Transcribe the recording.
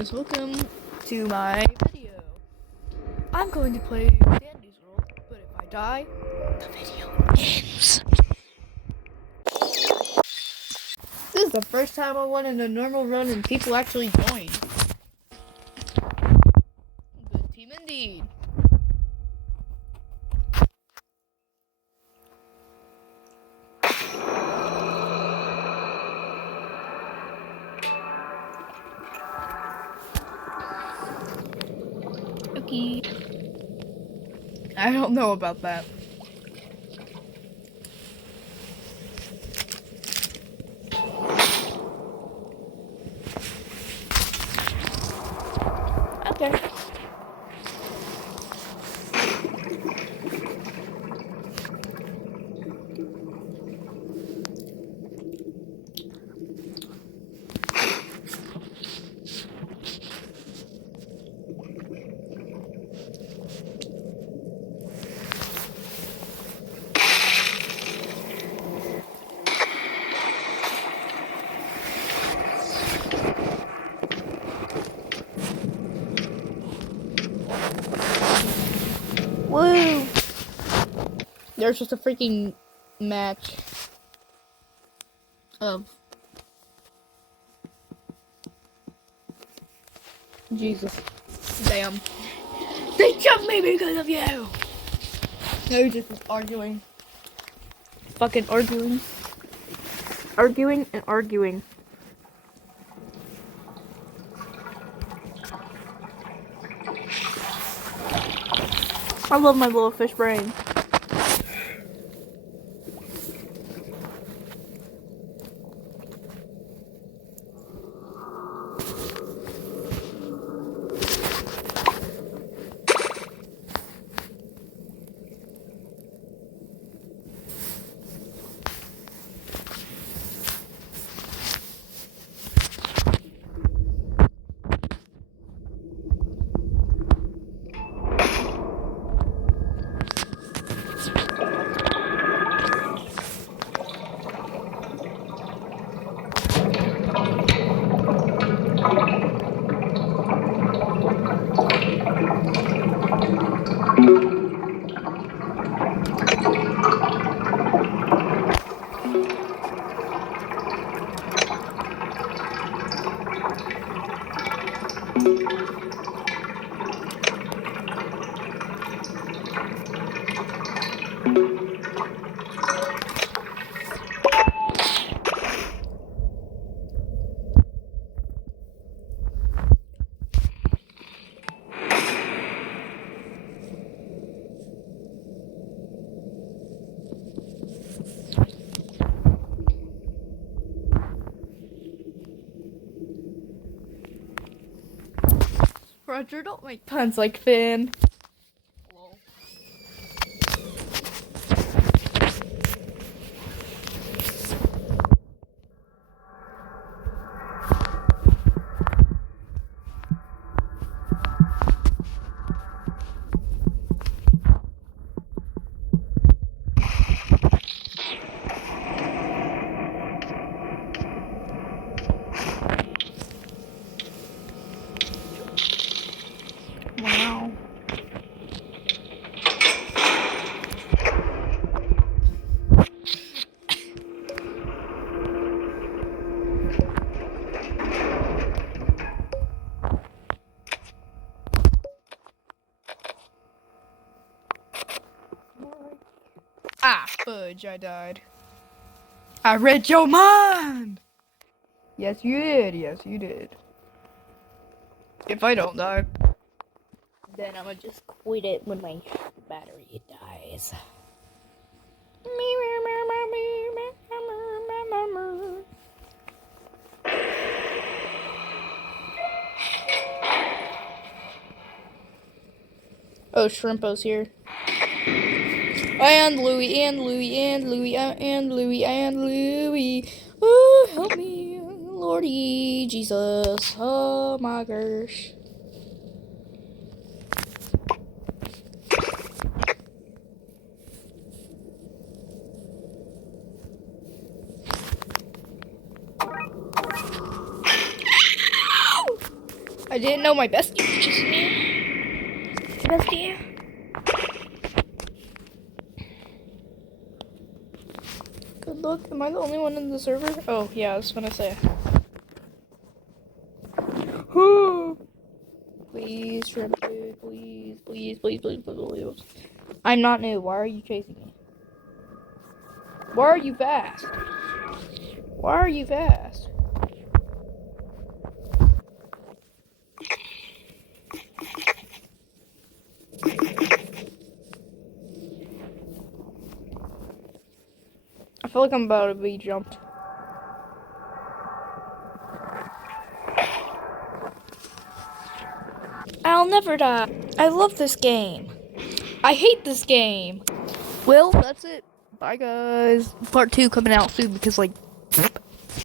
guys, welcome to my video. I'm going to play Dandy's World, but if I die, the video ends. This is the first time I won in a normal run and people actually joined. Good team indeed. Okay. I don't know about that. Okay. Woo! There's just a freaking match of Jesus. Damn. They jumped me because of you! No, just was arguing. Fucking arguing. Arguing and arguing. I love my little fish brain. Roger, don't make puns like Finn. Lol. Wow. Ah, fudge, I died. I read your mind! Yes, you did. Yes, you did. If I don't die, then I'm gonna just quit it when my battery dies. Oh, Shrimpo's here. And Louie, and Louie, and Louie, and Louie, and Louie. Oh, help me, Lordy Jesus. Oh my gosh. I didn't know my bestie was chasing me. Bestie. Good luck. Am I the only one in the server? Oh, yeah, I was gonna say. Please, shrimp dude. Please, please, please, please, please, please. I'm not new. Why are you chasing me? Why are you fast? Why are you fast? I feel like I'm about to be jumped. I'll never die. I love this game. I hate this game. Well, that's it. Bye, guys. Part 2 coming out soon because, like,